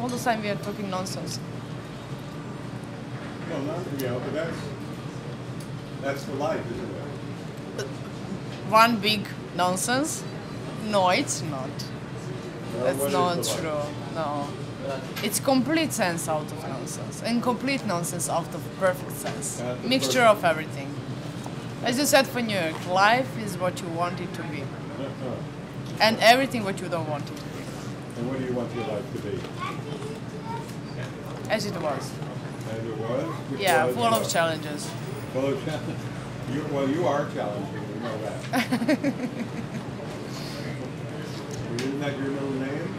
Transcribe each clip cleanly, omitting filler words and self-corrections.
all the time we are talking nonsense. Well, not, but that's the life, isn't it? One big nonsense? No, it's not. Well, That's what not is the life? true. No. It's complete sense out of nonsense and complete nonsense out of perfect sense. At the Mixture perfect- of everything. As you said for New York, life is what you want it to be. And everything what you don't want it to be. And what do you want your life to be? As it was. As it was? Which Yeah, was full what? of challenges. Full of challenges. You are challenging, we know that. Isn't that your middle name?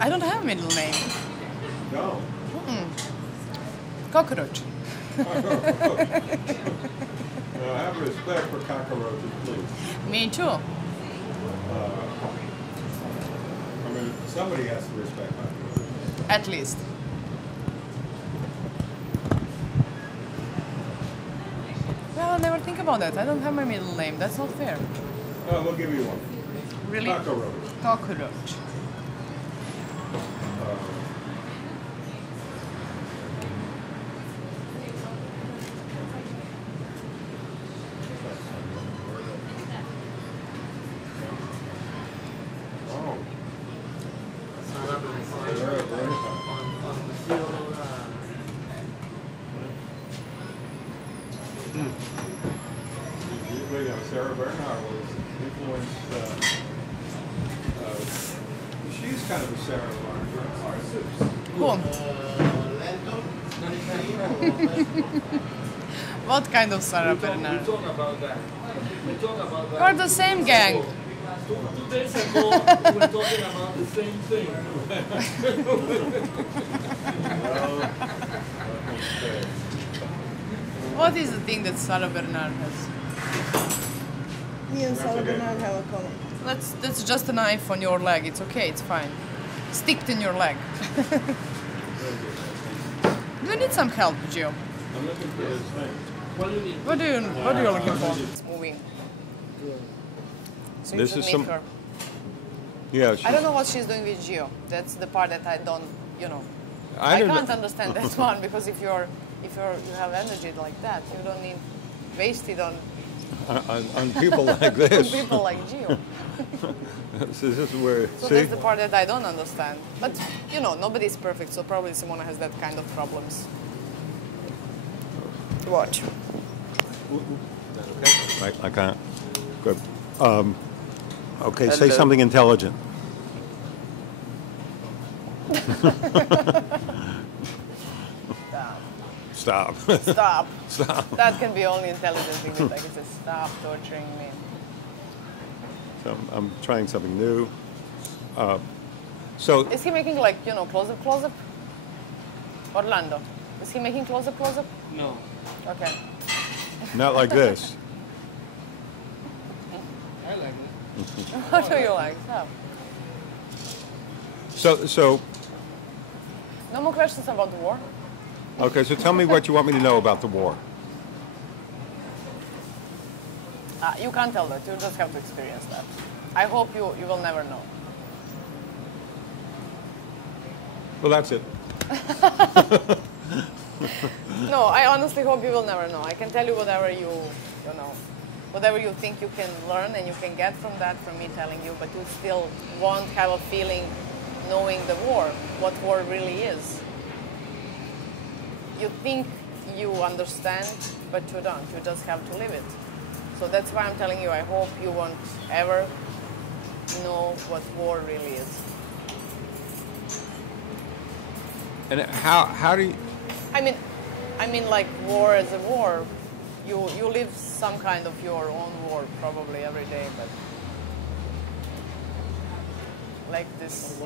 I don't have a middle name. No. Cockroach. Have respect for cockroaches, please. Me too. I mean, somebody has to respect cockroaches. At least. Well, I never think about that. I don't have my middle name. That's not fair. We'll give you one. Really? Cockroach. Cockroach. Oh. Sarah Bernhardt was influenced. She's kind of a Sarah Bernhardt. Who? What kind of Sarah Bernard? We talk about that. We're the same gang. 2 days ago, we were talking about the same thing. What is the thing that Sarah Bernard has? Me and Sarah okay. Bernard have a common. That's just a knife on your leg. It's okay. It's fine. Stick in your leg. Do you need some help, Gio? I'm looking for this thing. What do you need? What are you looking for? It's moving. So you This should is meet some- her. Yeah, I don't know what she's doing with Gio. That's the part that I don't, I don't can't know. understand that one because if you have energy like that, you don't need waste it on on people like this. people like Gio. So this is where, So see? that's the part that I don't understand. But nobody's perfect, so probably Simona has that kind of problems. Watch. Okay. I can't. Good. Okay, And say something intelligent. Stop. Stop. Stop. Stop. That can be only intelligent thing that I can say. Stop torturing me. So I'm trying something new. So Is he making close up? Orlando. Is he making close up? No. Okay. not like this. I like it. What do you like? Oh. So No more questions about the war? okay. So tell me what you want me to know about the war. You can't tell that. You just have to experience that. I hope you will never know. Well, that's it. No, I honestly hope you will never know. I can tell you whatever whatever you think you can learn and you can get from that, from me telling you, but you still won't have a feeling knowing the war, what war really is. You think you understand, but you don't. You just have to live it. So that's why I'm telling you, I hope you won't ever know what war really is. And how do you? I mean, like war as a war. You live some kind of your own war probably every day, but like this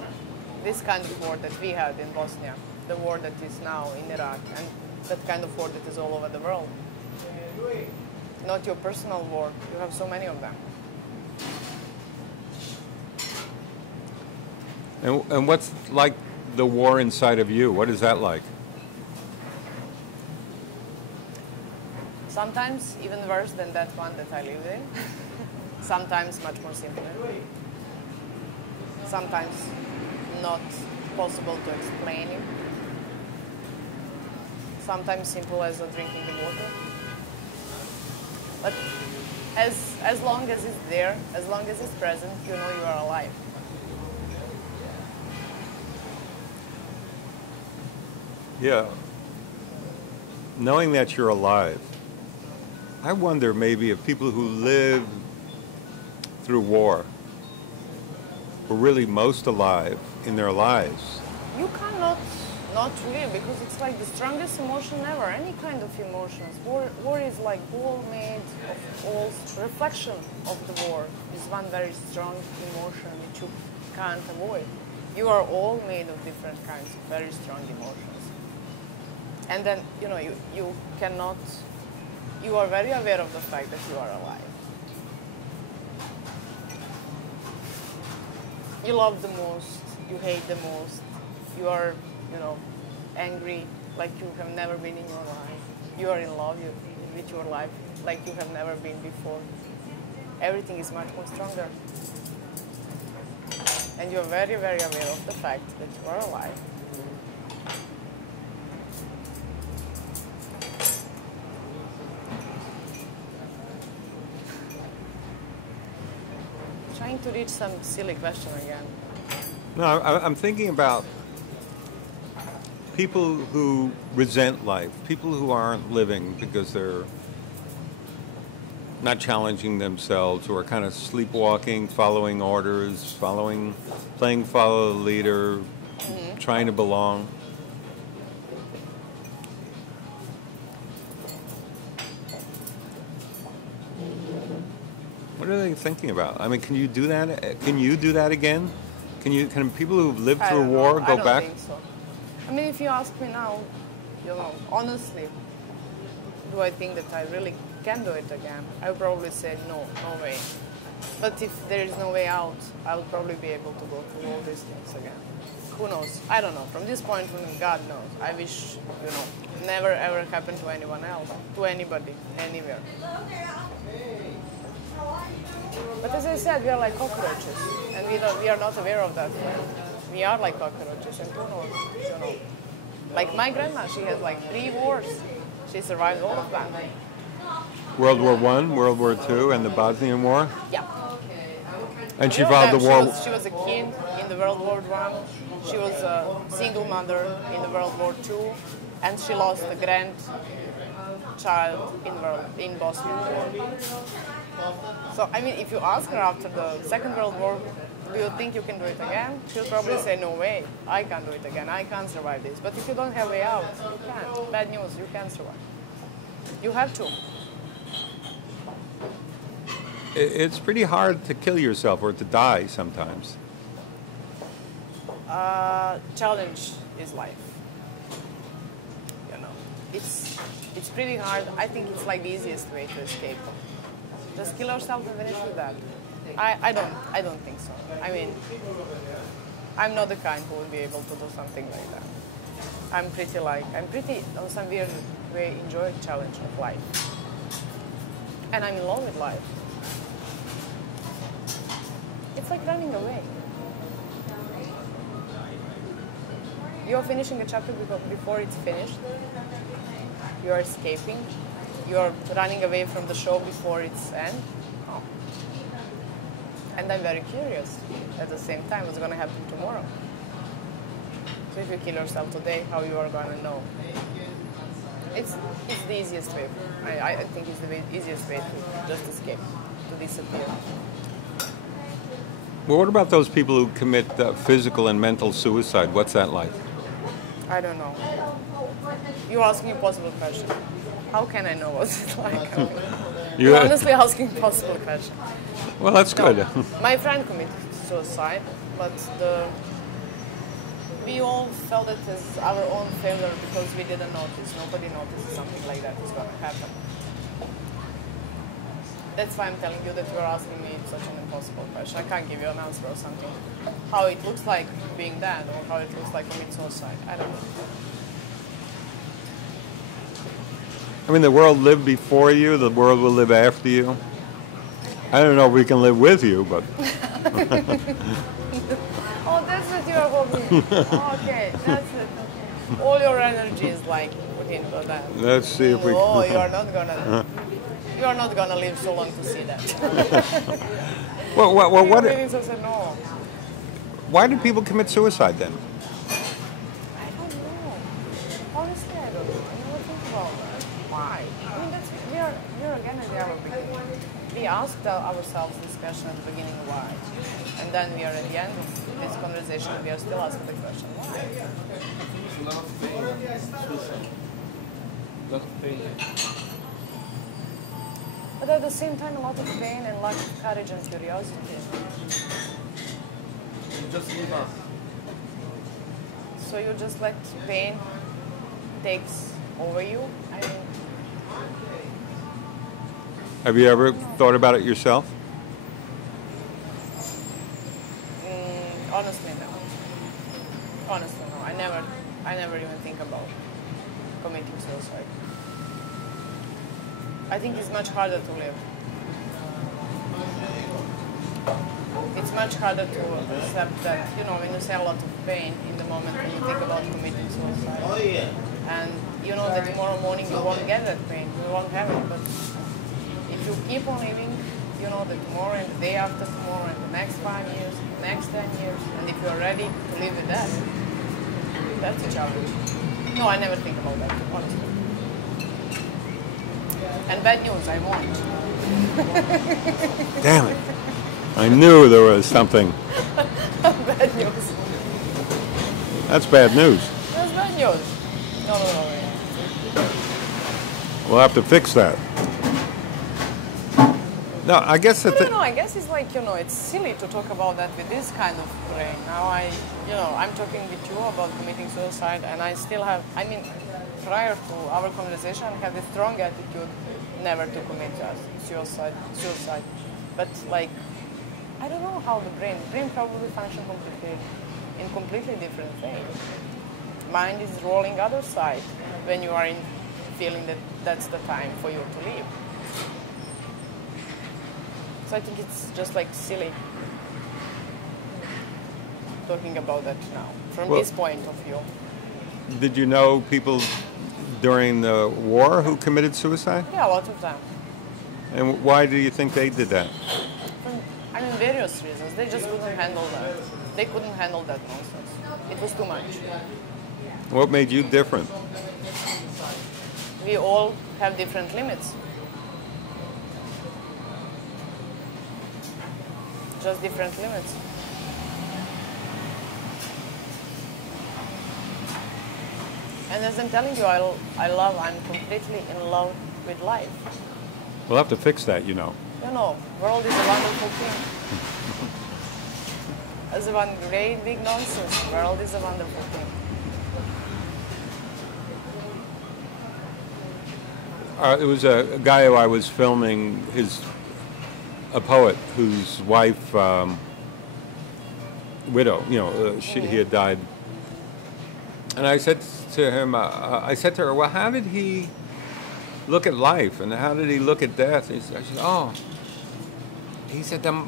kind of war that we had in Bosnia, the war that is now in Iraq, and that kind of war that is all over the world. Not your personal war. You have so many of them. And what's like the war inside of you? What is that like? Sometimes even worse than that one that I lived in. Sometimes much more simpler. Sometimes not impossible to explain it. Sometimes simple as drinking the water. But as long as it's there, as long as it's present, you know you are alive. Yeah. Knowing that you're alive, I wonder maybe if people who live through war were really most alive in their lives. You cannot not really, because it's like the strongest emotion ever, any kind of emotions. War is like all made of all reflection of the war. Is one very strong emotion which you can't avoid. You are all made of different kinds of very strong emotions. And then, you know, you cannot, you are very aware of the fact that you are alive. You love the most, you hate the most, you are, you know, angry like you have never been in your life. You are in love with your life like you have never been before. Everything is much more stronger. And you are very, very aware of the fact that you are alive. Trying to reach some silly question again. No, I'm thinking about people who resent life, people who aren't living because they're not challenging themselves, or are kind of sleepwalking, following orders, playing follow the leader, trying to belong. What are they thinking about? I mean, can you do that? Can you do that again? Can people who've lived through war go back? I don't think so. I mean, if you ask me now, you know, honestly, do I think that I really can do it again? I would probably say no, no way. But if there is no way out, I would probably be able to go through all these things again. Who knows? I don't know. From this point on, God knows. I wish, you know, never ever happened to anyone else, to anybody, anywhere. But as I said, we are like cockroaches, and we are not aware of that. We are like cockroaches, and who knows, you know. Like my grandma, she had like 3 wars. She survived all of them. World War I, World War II, and the Bosnian War? Yeah. And she fought the war. She was a kid in the World War I. She was a single mother in the World War II, and she lost a grandchild in Bosnian War. So, I mean, if you ask her after the Second World War, do you think you can do it again? She'll probably say, no way, I can't do it again, I can't survive this. But if you don't have a way out, you can. Bad news, you can survive. You have to. It's pretty hard to kill yourself or to die sometimes. Challenge is life. You know, it's pretty hard. I think it's like the easiest way to escape. Just kill yourself and finish with that. I don't think so. I mean, I'm not the kind who would be able to do something like that. I'm pretty on some weird way enjoy the challenge of life. And I'm in love with life. It's like running away. You're finishing a chapter before it's finished. You're escaping. You're running away from the show before its end. Oh. And I'm very curious at the same time what's going to happen tomorrow. So if you kill yourself today, how you are going to know? It's the easiest way. I think it's the easiest way to just escape, to disappear. Well, what about those people who commit physical and mental suicide? What's that like? I don't know. You're asking a possible question. How can I know what it's like? You're honestly asking a possible question. Well, that's good. No, my friend committed suicide, but we all felt it as our own failure because we didn't notice. Nobody noticed something like that is going to happen. That's why I'm telling you that you're asking me such an impossible question. I can't give you an answer or something. How it looks like being dead or how it looks like commit suicide. I don't know. I mean, the world lived before you, the world will live after you. I don't know if we can live with you, but... Oh, that's a that you are hoping. Okay, that's it. All your energy is like put into that. Let's see if we No, can. you are not gonna. You are not gonna live so long to see that. Well, what? Really, so say no. Why do people commit suicide then? I don't know. Honestly, I don't know. I never think about that. Why? I mean, that's we're again at our beginning. We asked ourselves this question at the beginning, why, and then we are at the end of this conversation. We are still asking the question, why? There's a lot of pain and suicide. A lot of pain. But at the same time, a lot of pain and lack of courage and curiosity. You just give up. So you just let pain takes over you. I mean, Have you ever thought about it yourself? honestly, no. Honestly, no. I never even think about committing suicide. I think it's much harder to live. It's much harder to accept that, when you say a lot of pain in the moment when you think about committing suicide. Oh yeah. And you know that tomorrow morning you won't get that pain, you won't have it. But if you keep on living, you know that tomorrow and the day after tomorrow and the next 5 years, the next 10 years, and if you're ready to live with that, that's a challenge. No, I never think about that, honestly. And bad news, I won't. Damn it! I knew there was something. Bad news. That's bad news. That's bad news. No. We'll have to fix that. No, I guess I the don't know. I guess it's like, it's silly to talk about that with this kind of brain. Now I'm talking with you about committing suicide, and I still have, prior to our conversation, I have this strong attitude never to commit suicide. But I don't know how the brain probably functions in completely different way. Mind is rolling other side when you are in feeling that that's the time for you to leave. So I think it's just silly talking about that now from this point of view. Did you know people during the war who committed suicide? Yeah, a lot of them. And why do you think they did that? Various reasons. They just couldn't handle that. They couldn't handle that nonsense. It was too much. What made you different? We all have different limits. Just different limits. And as I'm telling you, I'm completely in love with life. We'll have to fix that, World is a wonderful thing. It's one great big nonsense. World is a wonderful thing. It was a guy who I was filming, a poet whose wife, widow, he had died. And I said to him, I said to her, well, how did he look at life and how did he look at death? He said, the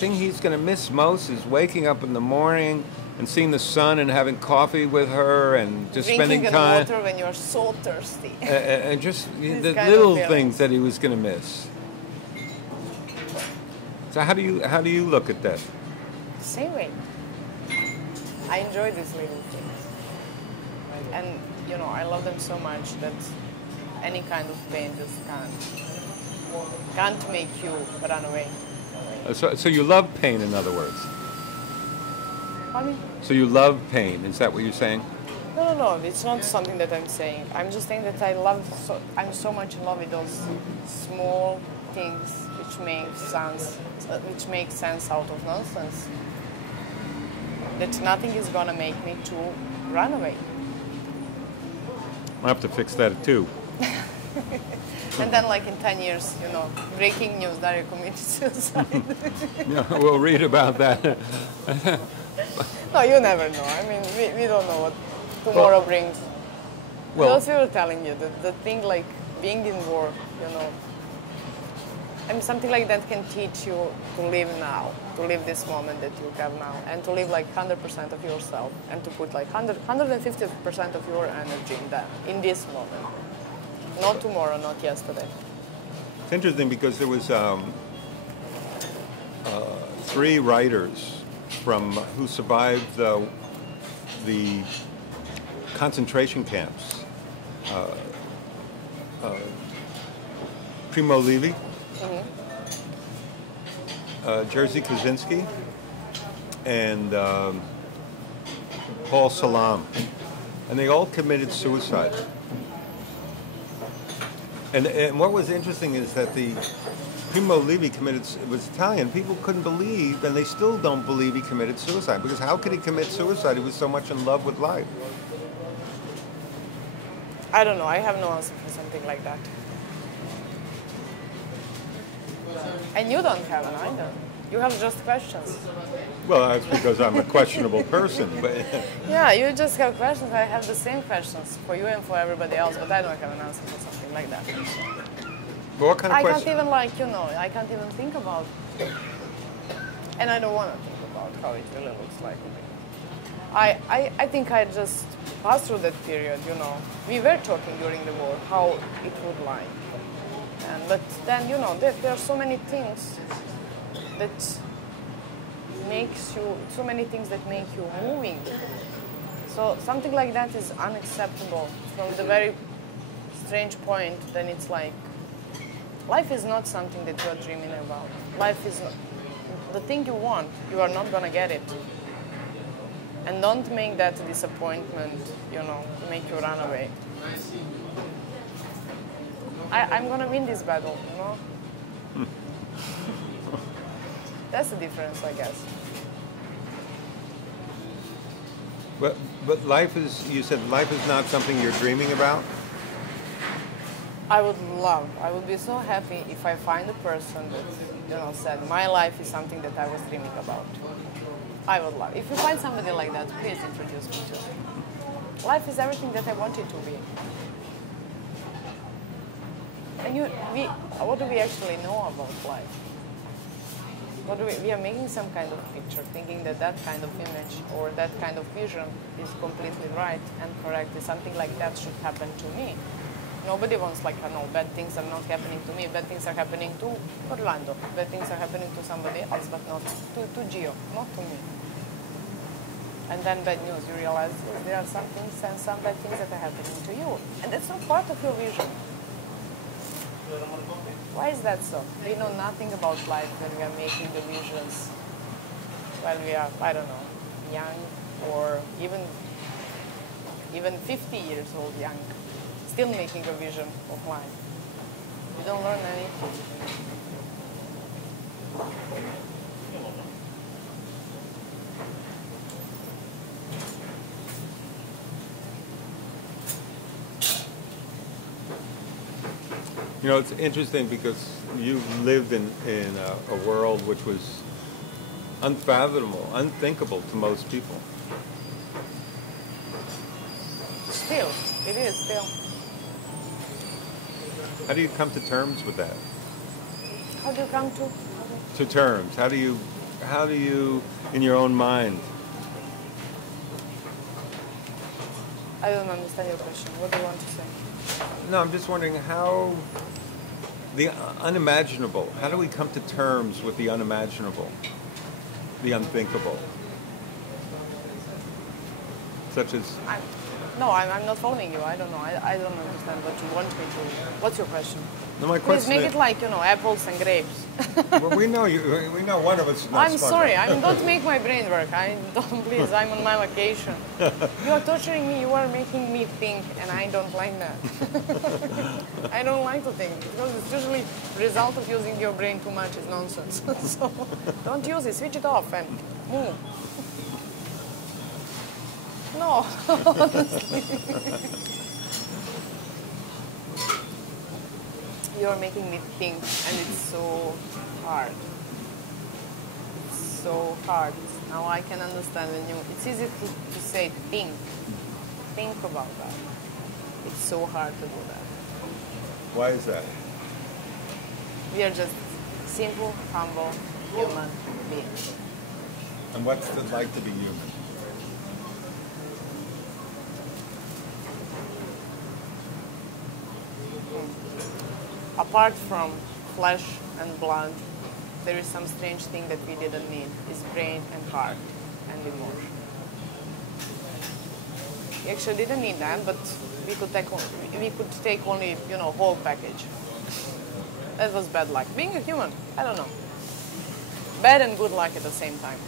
thing he's going to miss most is waking up in the morning and seeing the sun and having coffee with her and just spending time. Drinking water when you're so thirsty. And just the little things that he was going to miss. So how do you look at that? Same way. I enjoy these little things, and I love them so much that any kind of pain just can't make you run away. So you love pain, in other words. Pardon me? So you love pain. Is that what you're saying? No. It's not something that I'm saying. I'm just saying that I'm so much in love with those small things which make sense out of nonsense. That nothing is gonna make me to run away. I'll have to fix that too. And then, in 10 years, breaking news, Dario committed suicide. Yeah, we'll read about that. No, you never know. We don't know what tomorrow brings. Well, Also, we were telling you that the thing being in war, I mean, something like that can teach you to live now, to live this moment that you have now, and to live like 100% of yourself, and to put like 150% of your energy in that, in this moment. Not tomorrow, not yesterday. It's interesting because there was 3 writers who survived the concentration camps. Primo Levi, Jerzy Kosinski, and Paul Salam, and they all committed suicide. And what was interesting is that the Primo Levi was Italian. People couldn't believe, and they still don't believe he committed suicide, because how could he commit suicide? He was so much in love with life. I don't know. I have no answer for something like that. And you don't have an either. You have just questions. Well, that's because I'm a questionable person. But Yeah, you just have questions. I have the same questions for you and for everybody else, but I don't have an answer for something like that. what kind of I can't question? even I can't even think about, and I don't want to think about how it really looks like. I think I just passed through that period, We were talking during the war how it would lie. But then, there are so many things that make you moving. So something like that is unacceptable from the very strange point. Then it's like, life is not something that you are dreaming about. Life is not, the thing you want, you are not gonna get it. And don't make that a disappointment, to make you run away. I'm gonna win this battle, That's the difference, I guess. But you said life is not something you're dreaming about? I would be so happy if I find a person that, said, my life is something that I was dreaming about. I would love. If you find somebody like that, please introduce me to it. Life is everything that I want it to be. And what do we actually know about life? We are making some kind of picture, thinking that kind of image or that kind of vision is completely right and correct. Is something like that should happen to me. Nobody wants bad things are not happening to me. Bad things are happening to Orlando. Bad things are happening to somebody else, but not to Gio, not to me. And then bad news, you realize there are some things and some bad things that are happening to you. And that's not part of your vision. Why is that so? We know nothing about life when we are making the visions while we are, young or even 50 years old young, still making a vision of life. You don't learn anything. It's interesting because you've lived in a world which was unfathomable, unthinkable to most people. Still, it is still. How do you come to terms with that? How do you come To terms. How do you, in your own mind? I don't understand your question. What do you want to say? No, I'm just wondering how the unimaginable, how do we come to terms with the unimaginable, the unthinkable? Such as... I'm not following you. I don't know. I don't understand what you want me to... What's your question? No, my Please question make is, it like, apples and grapes. well, we know one of us is not I'm smart sorry. enough. Don't make my brain work. Please, I'm on my vacation. You are torturing me. You are making me think, and I don't like that. I don't like to think, because it's usually the result of using your brain too much is nonsense. So don't use it. Switch it off and move. No, honestly. You're making me think, and it's so hard. It's so hard. Now I can understand when you... It's easy to say think. Think about that. It's so hard to do that. Why is that? We are just simple, humble human being. And what's it like to be human? Apart from flesh and blood, there is some strange thing that we didn't need, is brain and heart and emotion. We actually didn't need that, but we could take only, whole package. That was bad luck. Being a human, I don't know. Bad and good luck at the same time.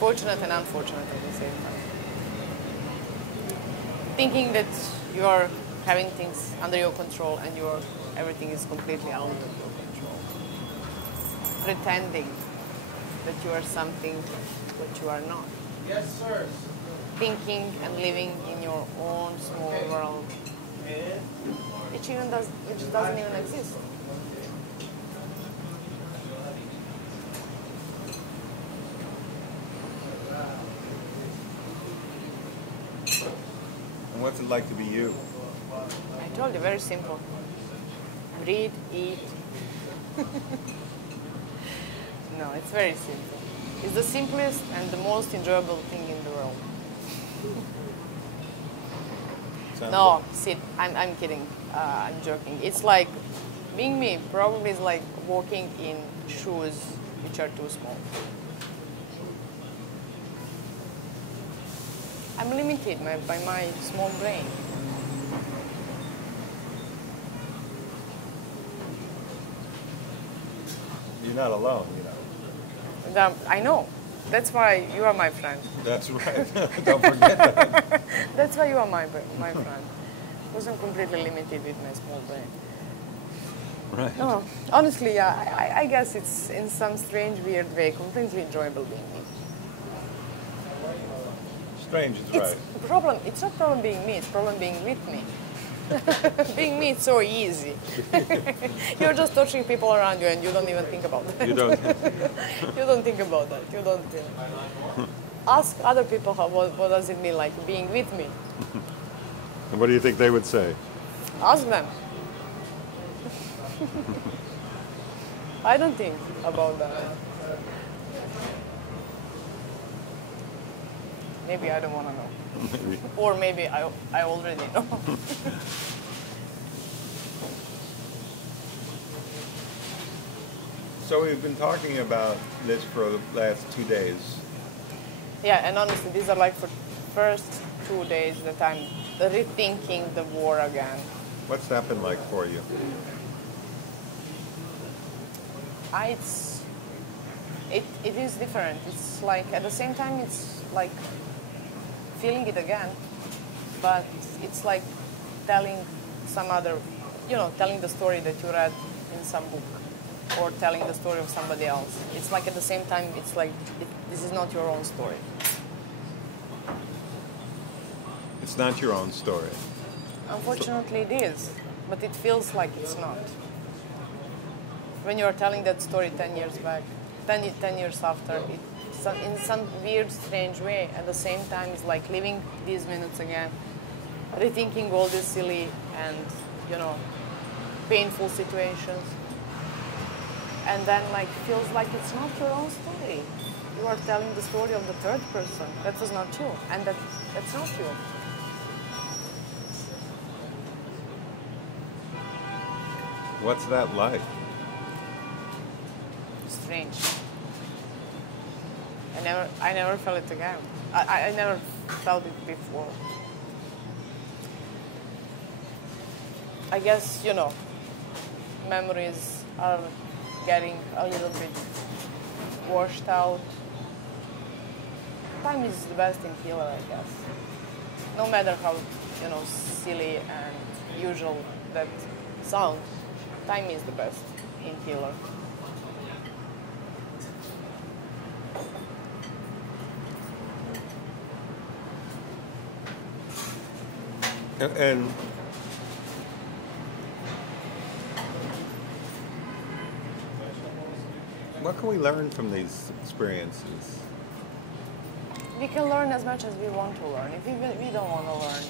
Fortunate and unfortunate at the same time. Thinking that you are having things under your control and everything is completely out of your control. Pretending that you are something that you are not. Yes, sir. Thinking and living in your own small world, which doesn't even exist. And what's it like to be you? I told you, very simple. Breathe, eat. No, it's very simple. It's the simplest and the most enjoyable thing in the world. No, sit. I'm kidding. I'm joking. It's like being me. Probably is like walking in shoes which are too small. I'm limited by my small brain. You're not alone, you know. I know. That's why you are my friend. That's right. Don't forget that. That's why you are my friend. I wasn't completely limited with my small brain. Right. No, honestly, yeah, I guess it's in some strange, weird way completely enjoyable being me. Strange is right. It's not problem being me, it's problem being with me. Being me, it's so easy. You're just touching people around you and you don't even think about that. You don't. You don't think about that. You don't think. Ask other people what does it mean like being with me. And what do you think they would say? Ask them. I don't think about that. Maybe I don't want to know. Maybe. Or maybe I already know. So we've been talking about this for the last 2 days. Yeah, and honestly, these are like for first 2 days that I'm rethinking the war again. What's that been like for you? It is different. It's like at the same time it's like feeling it again, but it's like telling some other, telling the story that you read in some book, or telling the story of somebody else. It's like at the same time it's like this is not your own story. It's not your own story. Unfortunately, it is, but it feels like it's not. When you're telling that story 10 years back, 10 years after, in some weird, strange way, at the same time, it's like living these minutes again, rethinking all these silly and, painful situations. And then, feels like it's not your own story. You are telling the story of the third person. That was not you, and that's not you. What's that like? Strange. I never felt it again. I never felt it before. I guess, memories are getting a little bit washed out. Time is the best in healer, I guess. No matter how, silly and usual that sounds, time is the best in healer. And what can we learn from these experiences? We can learn as much as we want to learn. If we don't want to learn,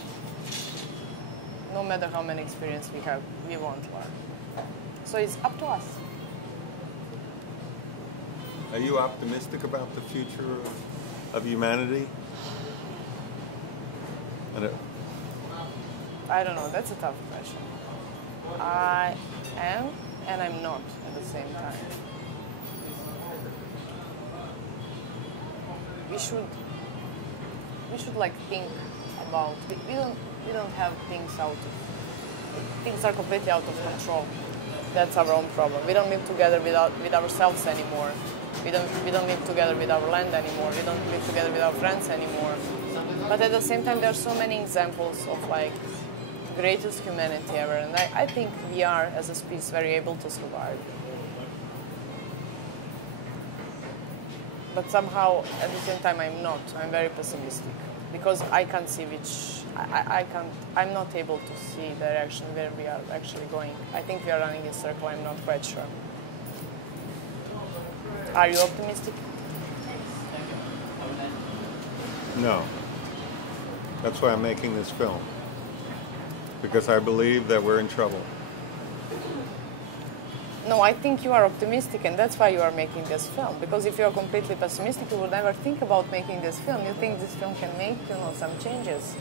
no matter how many experience we have, we won't learn. So it's up to us. Are you optimistic about the future of humanity? And I don't know. That's a tough question. I am and I'm not at the same time. We should like think about. We don't have things out. Things are completely out of control. That's our own problem. We don't live together with ourselves anymore. We don't live together with our land anymore. We don't live together with our friends anymore. But at the same time, there are so many examples of like greatest humanity ever, and I think we are as a species very able to survive. But somehow, at the same time, I'm not. I'm very pessimistic because I can't see I'm not able to see the direction where we are actually going. I think we are running in a circle. I'm not quite sure. Are you optimistic? no. That's why I'm making this film. Because I believe that we're in trouble. No, I think you are optimistic, and that's why you are making this film. Because if you are completely pessimistic, you would never think about making this film. You think this film can make, some changes.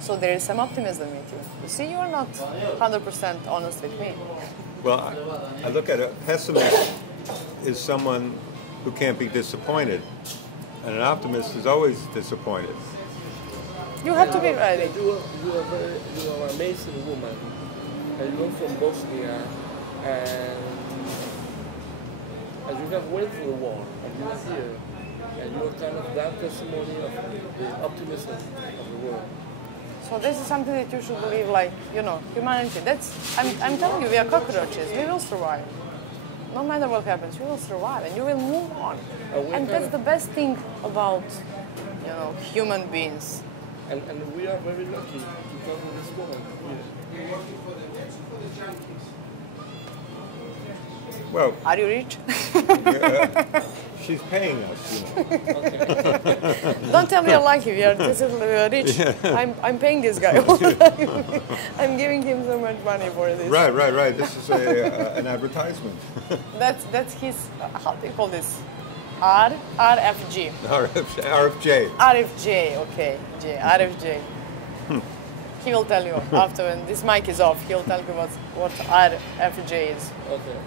So there is some optimism with you. You see, you are not 100% honest with me. Well, I look at a pessimist is someone who can't be disappointed. And an optimist is always disappointed. You have to be ready. You are an amazing woman, and you're from Bosnia, and you have went through the war, and you're here, and you're kind of that testimony of the optimism of the world. So this is something that you should believe, like, humanity. I'm telling you, we are cockroaches. We will survive. No matter what happens, you will survive, and you will move on. And that's the best thing about, human beings. And we are very lucky to come with this woman here. Well, Are you rich? she's paying us, Don't tell me you're lucky. We are rich. Yeah. I'm paying this guy. I'm giving him so much money for this. Right. This is an advertisement. That's his. How do you call this? RFG. RFJ. RFJ. Okay. RFJ. He will tell you after when this mic is off. He'll tell you what RFJ is. Okay.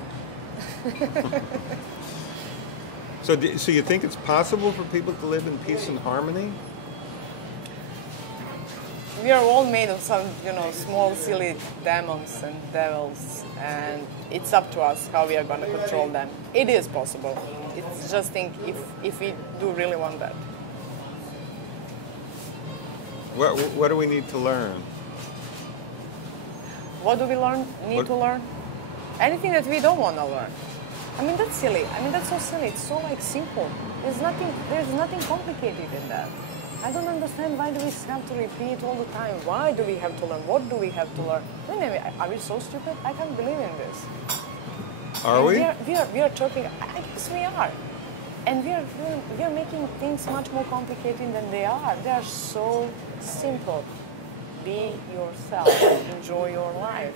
So you think it's possible for people to live in peace and harmony? We are all made of some, small, silly demons and devils, and it's up to us how we are going to control them. It is possible. It's just think if we do really want that. What do we need to learn? What do we need to learn? Anything that we don't want to learn. I mean, that's silly. That's so silly. It's so simple. There's nothing complicated in that. I don't understand why do we have to repeat all the time. Why do we have to learn? What do we have to learn? Are we so stupid? I can't believe in this. Are we? We are talking. I guess we are, and we are making things much more complicated than they are. They are so simple. Be yourself. Enjoy your life.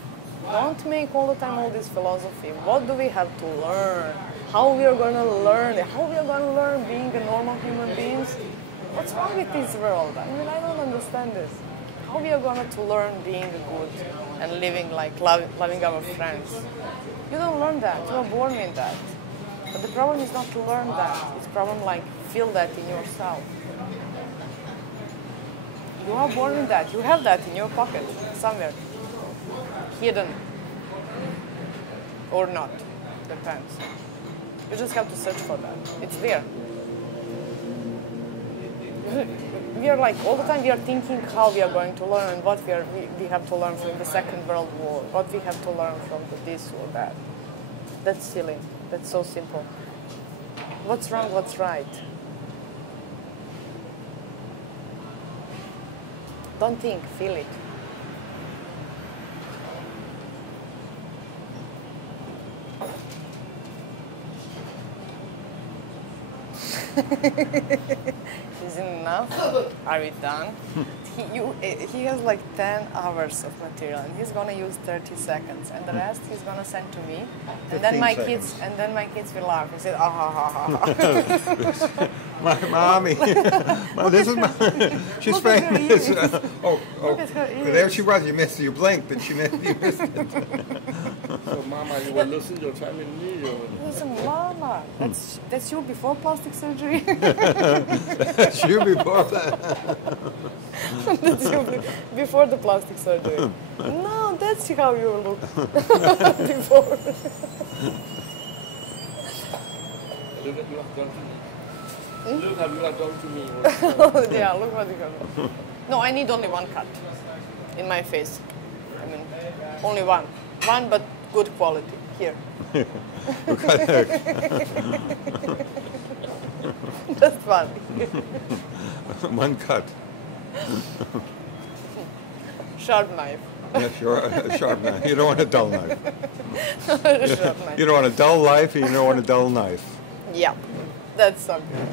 Don't make all the time all this philosophy. What do we have to learn? How we are going to learn? How we are going to learn being a normal human beings? What's wrong with this world? I don't understand this. How we are going to learn being good and living like loving our friends? You don't learn that. You are born with that. But the problem is not to learn that. It's problem feel that in yourself. You are born with that. You have that in your pocket somewhere. Hidden. Or not. Depends. You just have to search for that. It's there. We are all the time we are thinking how we are going to learn and what we have to learn from the Second World War, what we have to learn from this or that. That's silly. That's so simple. What's wrong, what's right? Don't think, feel it. He's Isn't enough? Are we done? He has like 10 hours of material, and he's gonna use 30 seconds, and the rest he's gonna send to me. And then 15 seconds. my kids will laugh. He said, ah ha ha ha. Mommy, Mom, this is my. She's Look at her famous. ears. Oh, Look at her there ears. she was. You missed. You blinked, and you missed it. So, Mama, you were losing your time in New York. Listen, Mama, that's you before plastic surgery. She before that. That's you before the plastic surgery. No, that's how you look before. Look at you have done to me. Look how you have done to me. Yeah, look what you have. No, I need only one cut in my face. I mean, only one. One, but good quality. Here. Just one. One cut. Sharp knife. Yeah, sure. Sharp knife. You don't want a dull knife. Sharp knife. You don't want a dull life, and you don't want a dull knife. Yeah, that's something.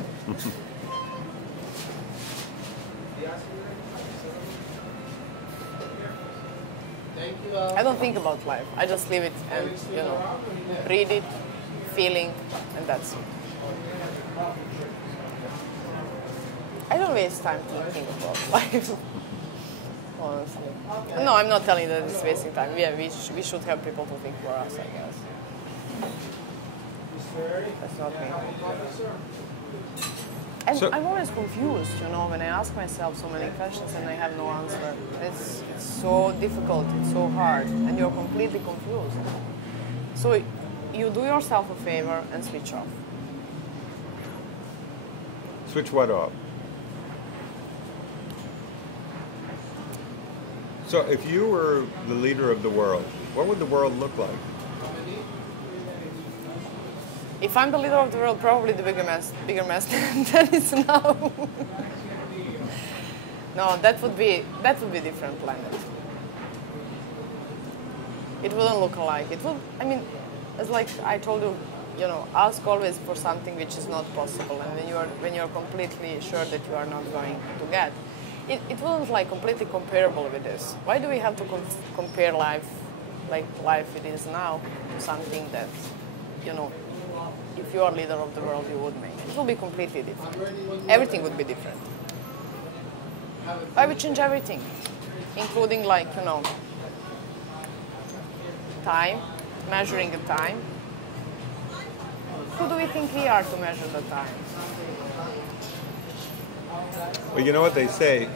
I don't think about life. I just live it and, read it, feeling, and that's it. I don't waste time thinking about life, honestly. No, I'm not telling that it's wasting time. Yeah, we should have people to think for us, I guess. That's not me. And So- I'm always confused, when I ask myself so many questions and I have no answer. It's so difficult, it's so hard, and you're completely confused. So you do yourself a favor and switch off. Switch what off? So if you were the leader of the world, what would the world look like? If I'm the leader of the world, probably the bigger mess than it's now. No, that would be a different planet. It wouldn't look alike. It would. I mean, it's like I told you. Ask always for something which is not possible, and when you're completely sure that you are not going to get, it wouldn't like completely comparable with this. Why do we have to compare life, like life it is now, to something that, if you are leader of the world, you would make? It will be completely different. Everything would be different. I would change everything, including time, measuring the time. Who do we think we are to measure the time? Well, you know what they say?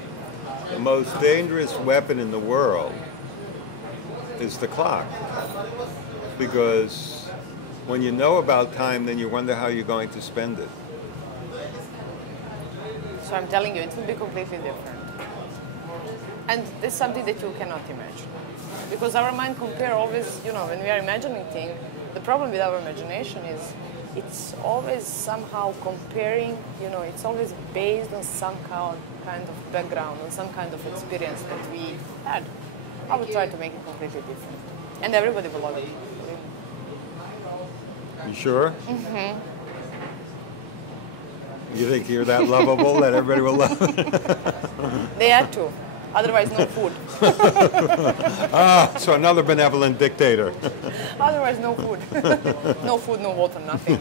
The most dangerous weapon in the world is the clock. Because when you know about time, then you wonder how you're going to spend it. So I'm telling you, it will be completely different. And it's something that you cannot imagine. Because our mind compare always, when we are imagining things, the problem with our imagination is it's always somehow comparing, it's always based on some kind of background, on some kind of experience that we had. I would try to make it completely different. And everybody will love it. You sure? Mm-hmm. You think you're that lovable that everybody will love it? They had to. Otherwise, no food. So another benevolent dictator. Otherwise, no food. No food, no water, nothing.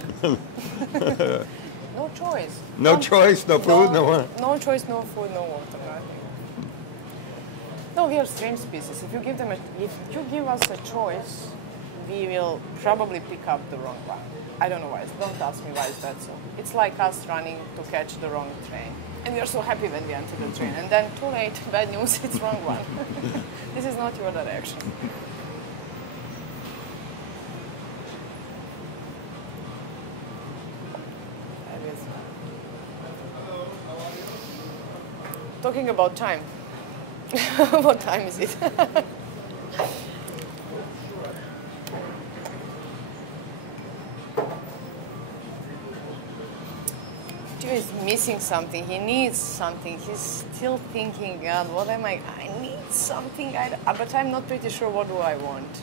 No choice. No choice, no food, no what? No choice, no food, no water, nothing. No, we are strange species. If you give us a choice, we will probably pick up the wrong one. I don't know why. Don't ask me why is that so. It's like us running to catch the wrong train. And we are so happy when we enter the train. And then too late, bad news, it's wrong one. This is not your direction. Talking about time. What time is it? Joe is missing something. He needs something. He's still thinking, God, what am I? I need something, but I'm not pretty sure what do I want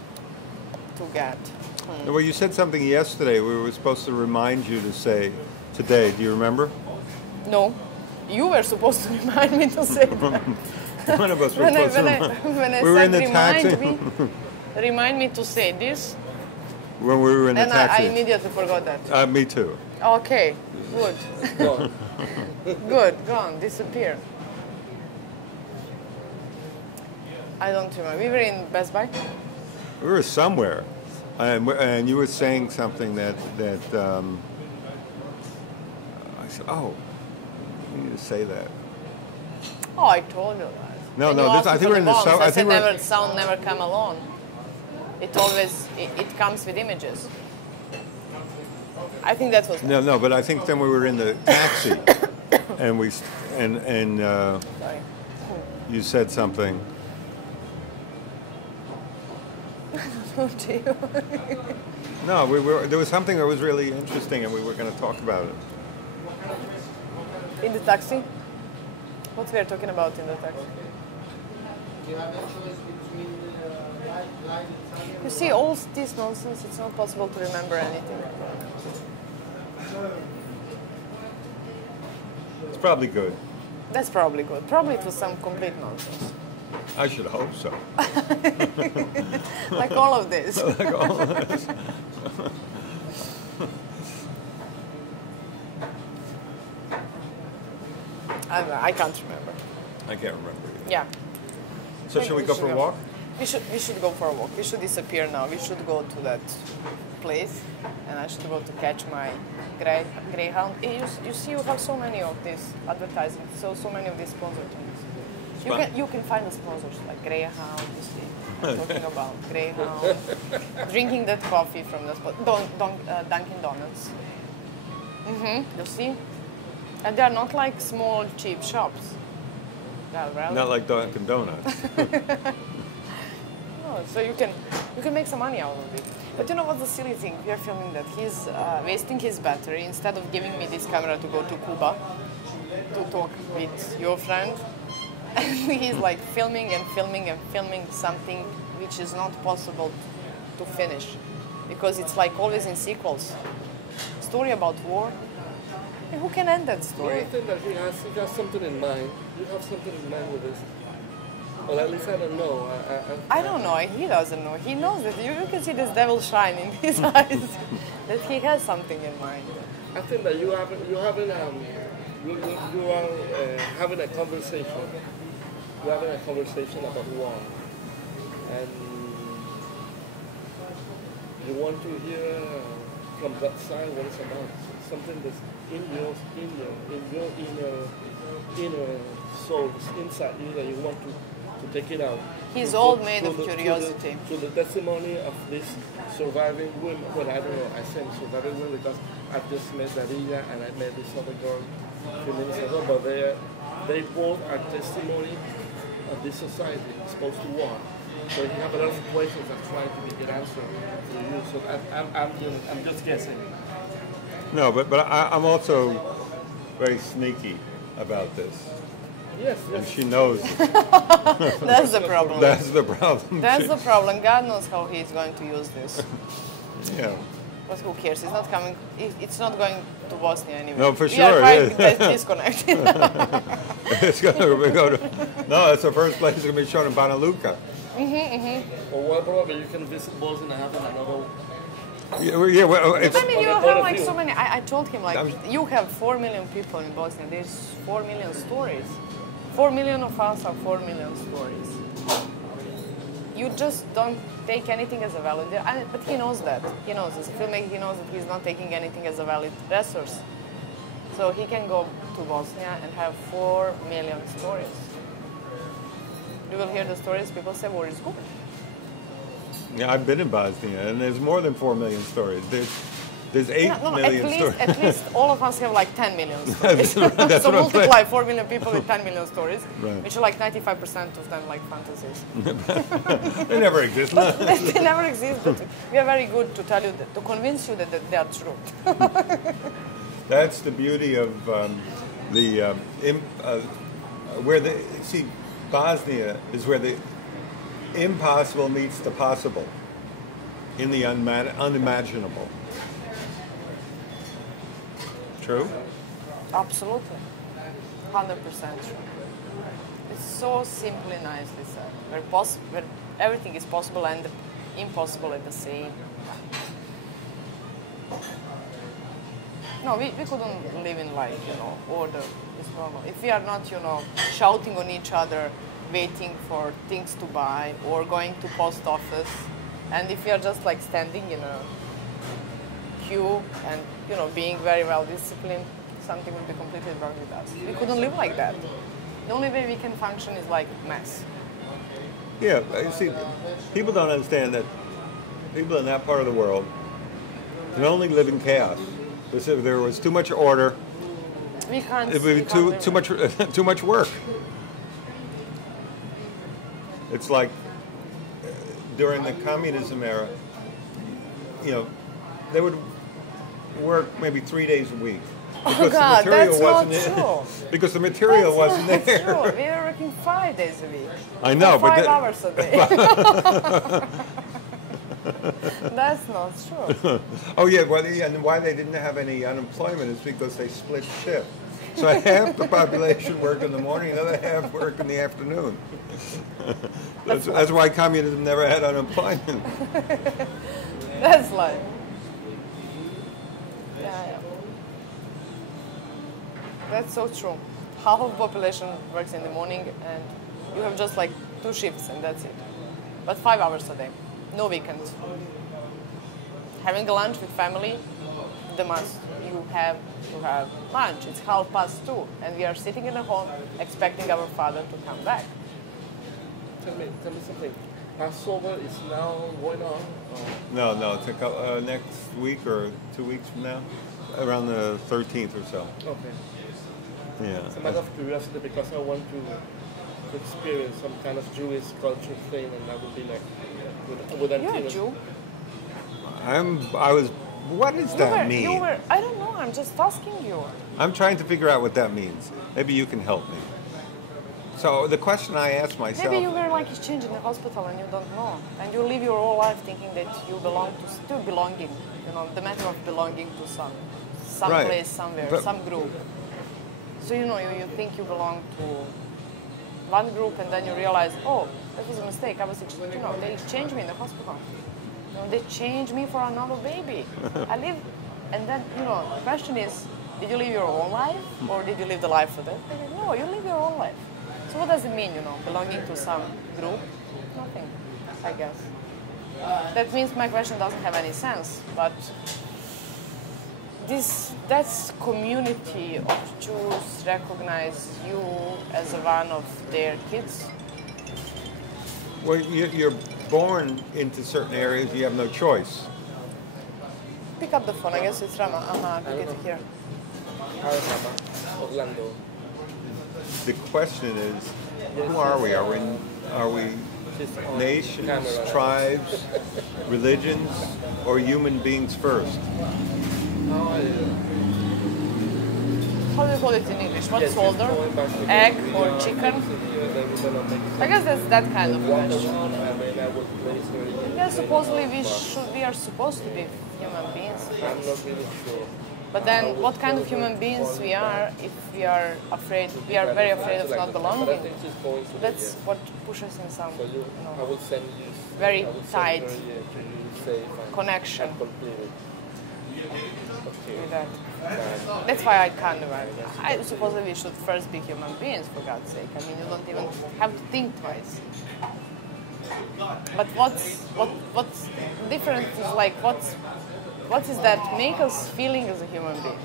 to get. Well, you said something yesterday. We were supposed to remind you to say today. Do you remember? No. You were supposed to remind me to say that. One of us was When I, supposed to. when I We were in said the taxi. remind me to say this, When we were in the and I taxi. immediately forgot that. Me too. Okay, good, Go on. good, gone, disappear. I don't remember. We were in Best Buy. We were somewhere, and you were saying something that I said, "Oh, you need to say that." Oh, I told you that. No, When no, you this- asked I me think for we're in the bonds, south- I I said think we're- never, sound never come alone. It always it comes with images. I think that was. No, but I think then we were in the taxi, and Sorry. you said something. Oh, dear. No, there was something that was really interesting, and we were going to talk about it. In the taxi? What we are talking about in the taxi? You see, all this nonsense, it's not possible to remember anything. It's probably good. That's probably good. Probably it was some complete nonsense. I should hope so. Like all of this. Like all of this. I can't remember. I can't remember either. Yeah. So Maybe should we we go should for a go. walk? We should go for a walk. We should disappear now. We should go to that place, and I should go to catch my greyhound. You see, you have so many of these advertising, so many of these sponsors. You can find the sponsors like Greyhound. You see, I'm talking about Greyhound, drinking that coffee from the Dunkin' Donuts. You see, and they are not like small cheap shops. They are really Not like Dunkin' Donuts. Oh, so you can make some money out of it. But you know what's the silly thing? We are filming that. He's wasting his battery. Instead of giving me this camera to go to Cuba to talk with your friend, and he's like filming and filming and filming something which is not possible to finish because it's like always in sequels. Story about war. And who can end that I story? think that he has something in mind. You have something in mind with this. Well, at least I don't know. I don't know. He doesn't know. He knows that you can see this devil shine in his eyes. That he has something in mind. I think that you are having a conversation. You're having a conversation about war, and you want to hear from that side what it's about. Something that's in your inner soul, inside you that you want to take it out. He's To- all to- made to of the- curiosity. To the testimony of this surviving women. Well, I don't know. I say surviving women because I just met Darilla and I met this other girl a few minutes ago. But they both are testimony of this society exposed to war. So you have a lot of questions that try to get answered to you. So I'm just guessing. No, but I'm also very sneaky about this. Yes, And yes. she knows it. That's the problem. That's the problem. That's the problem. God knows how he's going to use this. Yeah. But who cares? It's not coming. It's not going to Bosnia anyway. No, for we sure are it quite is. disconnected. It's going to go to. No, that's the first place it's going to be shown in Banja Luka. Or what probably you can visit Bosnia and have another. Well, it's, I mean, you Point have of like view. so many. I told him like I'm- you have 4 million people in Bosnia. There's 4 million stories. 4 million of us have 4 million stories. You just don't take anything as a valid. But he knows that. He knows as a filmmaker. He knows that he's not taking anything as a valid resource. So he can go to Bosnia and have 4 million stories. You will hear the stories. People say war is good. yeah, I've been in Bosnia, and there's more than 4 million stories. There's 8 million stories. At least all of us have like 10 million stories. That's So what I'm multiply 4 million people with 10 million stories, Right. which are like 95% of them like fantasies. They never exist. They never exist, but we are very good to tell you, to convince you that they are true. That's the beauty of Bosnia is where the impossible meets the possible in the unimaginable. True? Absolutely. 100% true. It's so simply, nicely said. Where everything is possible and impossible at the same time. No, we couldn't live in life, order is normal. If we are not, shouting on each other, waiting for things to buy, or going to post office, and if we are just like standing in a queue and, being very well disciplined, something would be completely wrong with us. We couldn't live like that. The only way we can function is like mess. Yeah, you see, people don't understand that people in that part of the world can only live in chaos. Because if there was too much order, We can't. it would be too much too much work. It's like during the communism era, they would work maybe 3 days a week. Because God, the material that's not wasn't true. because the material wasn't That's there. true. We were working 5 days a week. I know, for but 5 hours a day. That's not true. Oh yeah, and why they didn't have any unemployment is because they split shift. So half the population work in the morning, the other half work in the afternoon. That's why communism never had unemployment. That's life. Yeah. That's so true. Half of the population works in the morning and you have just like 2 shifts and that's it. But 5 hours a day. No weekends. Having a lunch with family, the must. You have to have lunch. It's 2:30 and we are sitting in the home expecting our father to come back. Tell me something. Passover is now going on. No, it's next week or 2 weeks from now, around the 13th or so. Okay. Yeah. It's a matter of curiosity because I want to experience some kind of Jewish culture thing, and that would be like with You're a Jew. What does that mean? I don't know, I'm just asking you. I'm trying to figure out what that means. Maybe you can help me. So the question I ask myself... Maybe you were like exchanged in the hospital and you don't know. And you live your whole life thinking that you belong to belonging. The matter of belonging to some Right. place, somewhere, But- some group. So you think you belong to one group and then you realize, oh, that was a mistake. They changed me in the hospital. They changed me for another baby. And then, the question is, did you live your own life or did you live the life of that baby? No, you live your own life. So what does it mean, belonging to some group? Nothing, I guess. That means my question doesn't have any sense, but that's community of Jews recognize you as one of their kids. Well, you're born into certain areas, you have no choice. Pick up the phone, I guess it's Rama. I pick it here. Hi, Mama. Orlando. The question is, who are we? Are we She's on nations, camera. tribes, religions, or human beings first? How are you? How do you call it in English? What's Yes, older? she's going back to the Egg video. or chicken? Then we're gonna make I guess that's that kind of walk question. around. I mean, I would place her in. Yeah, supposedly we are supposed to be human beings. I'm not really sure. But then what kind of human beings we are if we are very afraid of not But I belonging. think she's going to That's what pushes in some So I will send you. Very I will send tight her, to you safe and connection completed. Okay. with that. Bye. That's why I can't do it. I suppose that we should first be human beings, for God's sake. I mean, you don't even have to think twice. But what's different is like what is that make us feeling as a human being?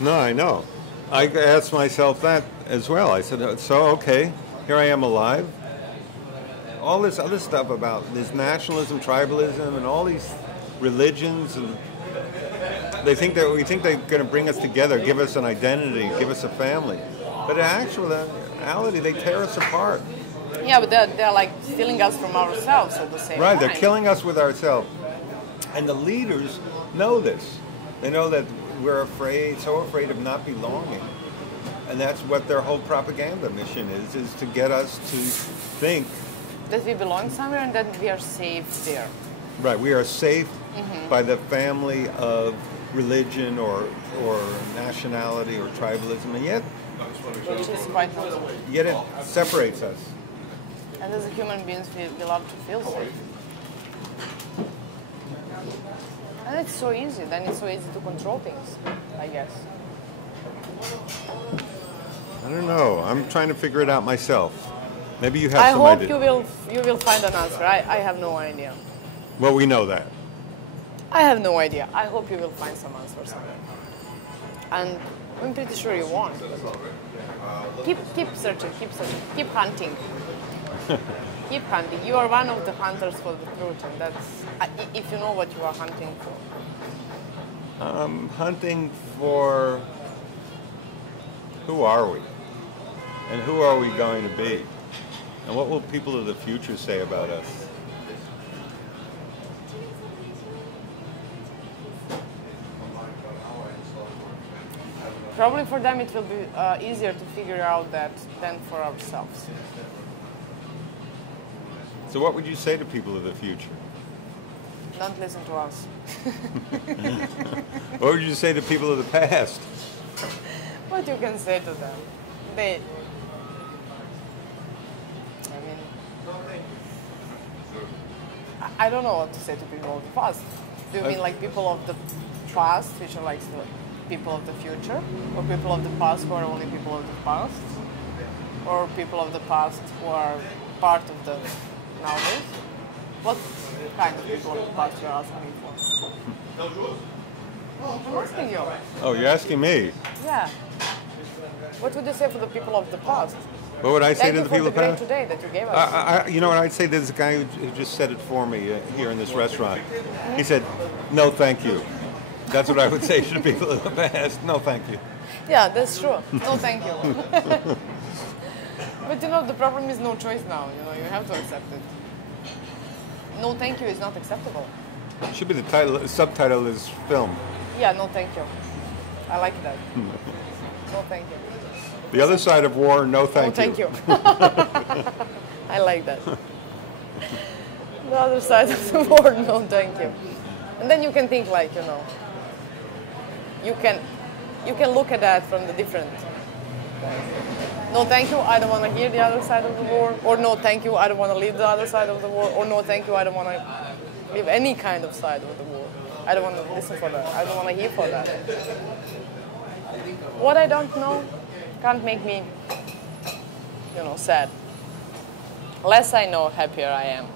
No, I know. I asked myself that as well. I said, so, okay, here I am alive. All this other stuff about this nationalism, tribalism, and all these religions, and we think they're going to bring us together, give us an identity, give us a family. But in actuality, they tear us apart. Yeah, but they're like stealing us from ourselves at the same time. Right, they're killing us with ourselves. And the leaders know this. They know that we're so afraid of not belonging. And that's what their whole propaganda mission is to get us to think. That we belong somewhere and that we are safe there. Right, we are safe by the family of religion or nationality or tribalism, and yet Which is quite normal. it separates us. And as a human beings, we love to feel safe. And it's so easy. Then it's so easy to control things, I guess. I don't know. I'm trying to figure it out myself. Maybe you have I some hope idea. you will find an answer. I have no idea. Well, we know that. I have no idea. I hope you will find some answer somewhere. And I'm pretty sure you won't. Keep searching, keep hunting. Keep hunting. You are one of the hunters for the truth, and that's if you know what you are hunting for. I'm hunting for who are we? And who are we going to be? And what will people of the future say about us? Probably for them it will be easier to figure out that than for ourselves. So what would you say to people of the future? Don't listen to us. What would you say to people of the past? What you can say to them? I don't know what to say to people of the past. Do you mean like people of the past, which are like the people of the future? Or people of the past who are only people of the past? Or people of the past who are part of the nowadays? What kind of people of the past you're asking me for? I'm asking you. Oh, you're asking me. Yeah. What would you say for the people of the past? What would I say Thank to you the for people the of the great past? today that you gave us. You know what I'd say? There's a guy who just said it for me here in this restaurant. He said, "No, thank you." That's what I would say to the people of the past. No, thank you. Yeah, that's true. No, thank you. But you know, the problem is no choice now. You know, you have to accept it. No, thank you is not acceptable. Should be the title, subtitle of this film. Yeah, no, thank you. I like that. No, thank you. The other side of war, no, thank No, thank you. I like that. The other side of the world, no, thank you. And then you can think like, you know, you can look at that from the different. No, thank you, I don't want to hear the other side of the war. Or no, thank you, I don't want to leave the other side of the war. Or no, thank you, I don't want to leave any kind of side of the war. I don't want to listen for that. I don't want to hear for that. What I don't know can't make me, you know, sad. Less I know, happier I am.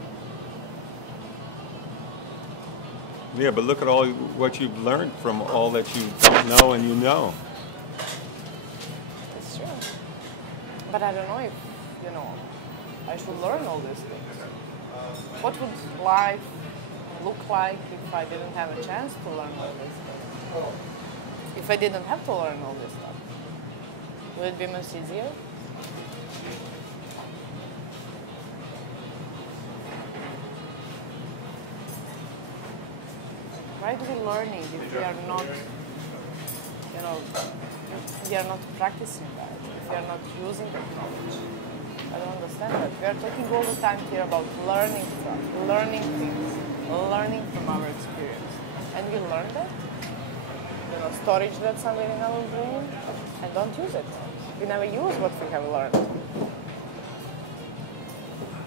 Yeah, but look at all what you've learned from all that you don't know and you know. It's true. But I don't know if, you know, I should learn all these things. What would life look like if I didn't have a chance to learn all this stuff? If I didn't have to learn all this stuff? Would it be much easier? Why are we learning if we are not, you know, we are not practicing that, if we are not using that knowledge? I don't understand that. We are talking all the time here about learning stuff, learning things, learning from our experience. And we learn that, you know, storage that somewhere in our brain, and don't use it. We never use what we have learned.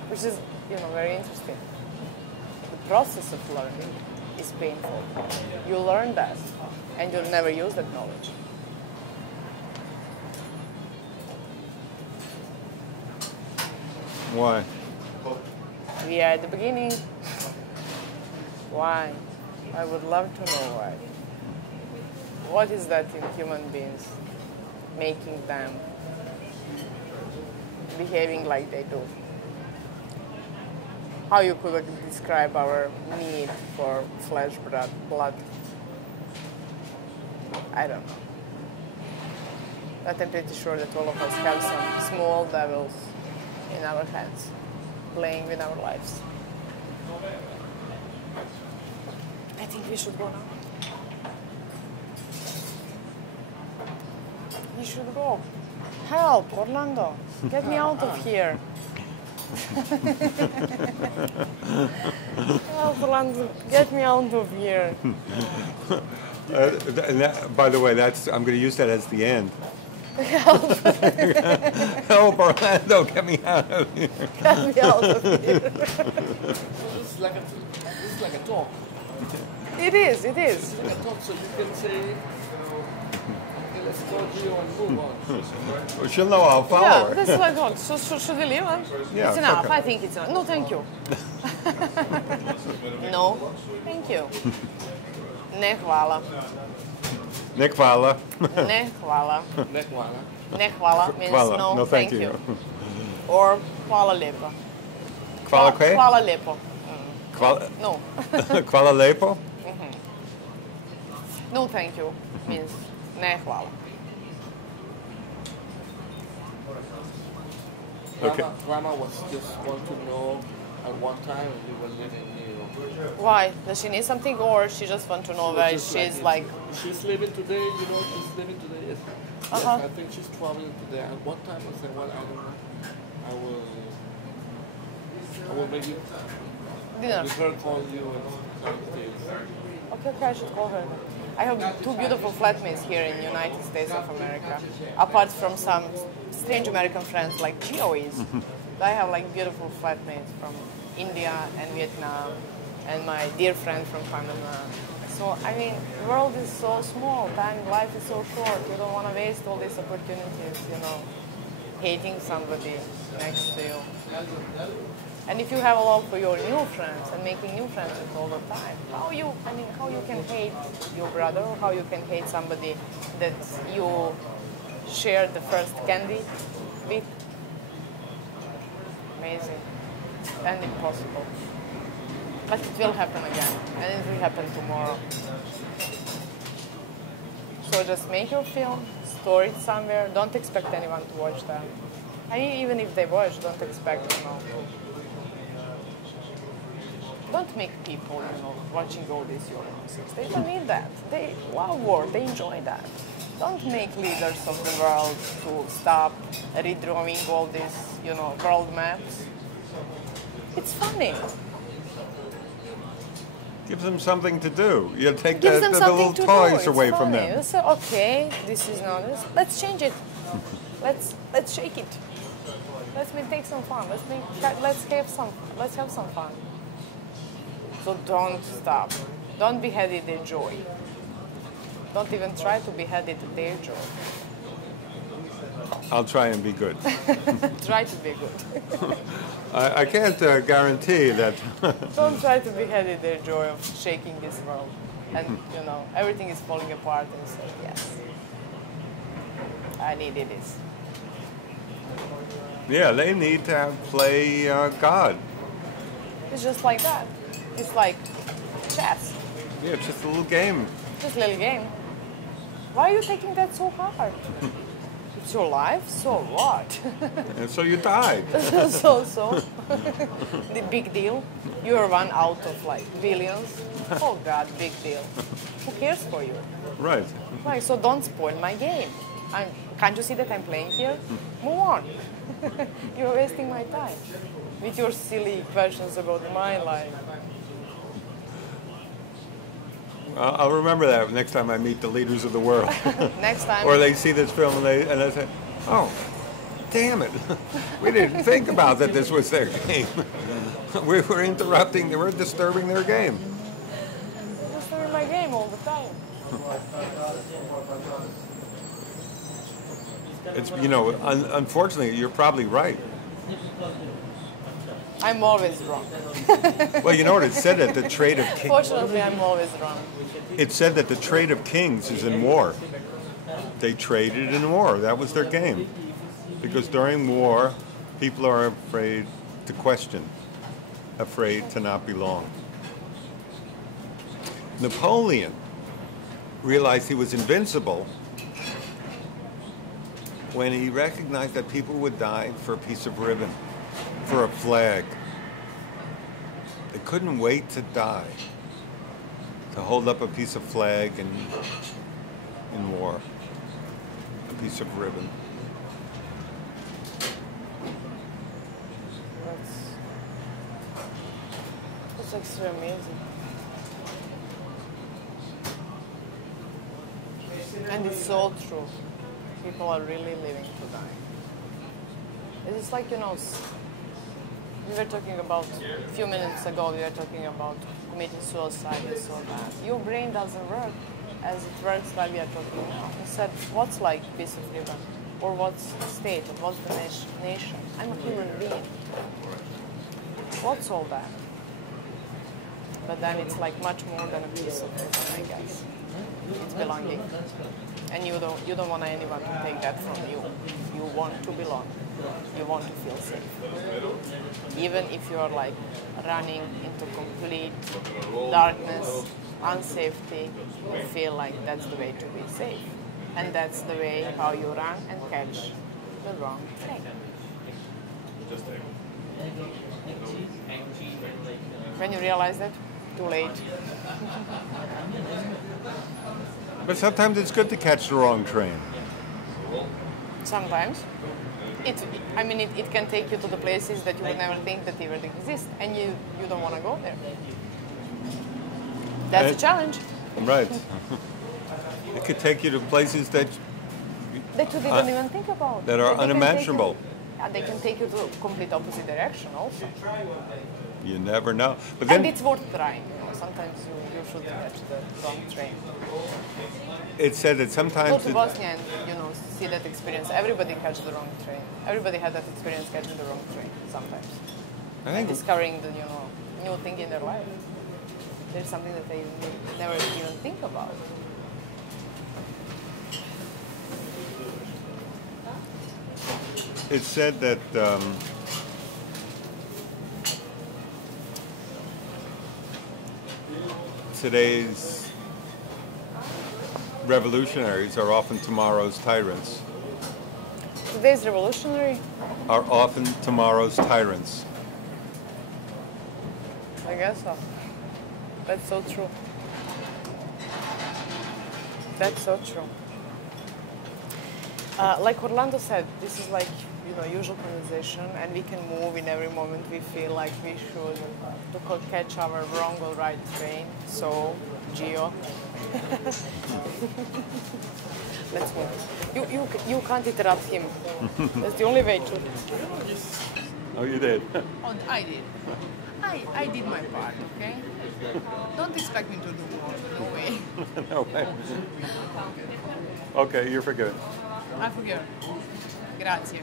Which is, you know, very interesting. The process of learning is painful. You learn that, and you'll never use that knowledge. Why? We are at the beginning. Why? I would love to know why. What is that in human beings making them behaving like they do? How you could describe our need for flesh, blood? I don't know. But I'm pretty sure that all of us have some small devils in our heads, playing with our lives. I think we should go now. We should go. Help, Orlando. Get me out of here. Oh, Rolando, get me out of here. By the way, I'm going to use that as the end. Help, Orlando, get me out of here. Get me out of here. This is like a talk. It is, it is. It's like a talk, so you can say, okay, let's go Gio and move on. Well, she'll know I'll follow Yeah, her. this is like, oh, should we leave? Huh? Yeah, It's it's enough. okay. I think it's enough. No, thank you. No, thank you. Ne hvala. Nick Fowler. Ne hvala. Neck one, huh? Ne hvala means Hvala. no, No, thank you. Or hvala lijepo. Hvala kaj? Hvala lijepo. Hvala, No. hvala lepo? No, thank you means ne hvala. Okay. Rama was just want to know at one time we were living in New York. Why? Does she need something or she just want to know where Just she's it. like, She's living today, she's living today. Yes. Yes, Uh-huh. I think she's traveling today. At what time? I said, well, I don't know. I will maybe dinner? with her call you and tell you. Okay, I should call her. I have two beautiful flatmates here in United States of America. Apart from some strange American friends like Gio is. I have like beautiful flatmates from India and Vietnam and my dear friend from Panama. So, I mean, the world is so small, life is so short. You don't want to waste all these opportunities, hating somebody next to you. And if you have a love for your new friends and making new friends all the time, how you can hate your brother, or how you can hate somebody that you shared the first candy with? Amazing and impossible. But it will happen again, and it will happen tomorrow. So just make your film, store it somewhere. Don't expect anyone to watch them. I mean, even if they watch, don't expect, Don't make people, watching all these Euronauts. They don't need that. They love war. They enjoy that. Don't make leaders of the world to stop redrawing all these, world maps. It's funny. Give them something to do. You take Gives them the something little to toys do. It's away from funny. them. You say, okay, this is not this. Let's change it. Let's shake it. Let's take some fun. Let's have some fun. So don't stop. Don't be headed their joy. Don't even try to be headed their joy. I'll try and be good. Try to be good. I can't guarantee that. Don't try to be headed their joy of shaking this world. And, everything is falling apart and you say, yes, I needed this. Yeah, they need to play God. It's just like that. It's like chess. Yeah, it's just a little game. Just a little game. Why are you taking that so hard? It's your life, so what? And so you died. so. The big deal. You're one out of billions. Oh God, big deal. Who cares for you? Right. Like, so don't spoil my game. Can't you see that I'm playing here? Move on. You're wasting my time with your silly questions about my life. I'll remember that next time I meet the leaders of the world. Next time. Or they see this film and they say, oh, damn it. We didn't think about that this was their game. We were interrupting, we're disturbing their game. You're disturbing my game all the time. It's, unfortunately, you're probably right. I'm always wrong. Well, you know what it said that the trade of kings. Fortunately, I'm always wrong. It said that the trade of kings is in war. They traded in war. That was their game. Because during war, people are afraid to question, afraid to not belong. Napoleon realized he was invincible when he recognized that people would die for a piece of ribbon, for a flag. They couldn't wait to die, to hold up a piece of flag in war, a piece of ribbon. actually amazing. And it's so true. People are really living to die. It's like, you know, we were talking about, a few minutes ago, we were talking about committing suicide and so that. Your brain doesn't work as it works while we are talking now. Instead, what's like peace of river? Or what's the state? Or what's the nation? I'm a human being. What's all that? But then it's like much more than a piece of it, I guess. It's belonging. And you don't want anyone to take that from you. You want to belong. You want to feel safe. Even if you are like running into complete darkness, unsafety, you feel like that's the way to be safe. And that's the way how you run and catch the wrong train. When you realize that, too late. But sometimes it's good to catch the wrong train. Sometimes. It can take you to the places that you would never think that even exist, and you don't want to go there. That's a challenge. Right. It could take you to places that you didn't even think about. That are unimaginable. They can take you to a complete opposite direction also. You never know. But then and it's worth trying. You know, sometimes you should catch the wrong train. It's said that sometimes... Go to Bosnia and, see that experience. Everybody catches the wrong train. Everybody had that experience catching the wrong train sometimes. I think discovering the, new thing in their life. There's something that they never even think about. It's said that today's revolutionaries are often tomorrow's tyrants. Today's revolutionary? Are often tomorrow's tyrants. I guess so. That's so true. That's so true. Like Orlando said, this is like, usual conversation, and we can move in every moment we feel like we should to catch our wrong or right train. So, Gio, let's move. You can't interrupt him. That's the only way to. Oh, you did? Oh, I did. I did my part, okay? Don't expect me to do more. No way. No way. Okay, you're forgiven. I forgive. Grazie.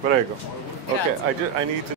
Prego. Grazie. Okay, I need to...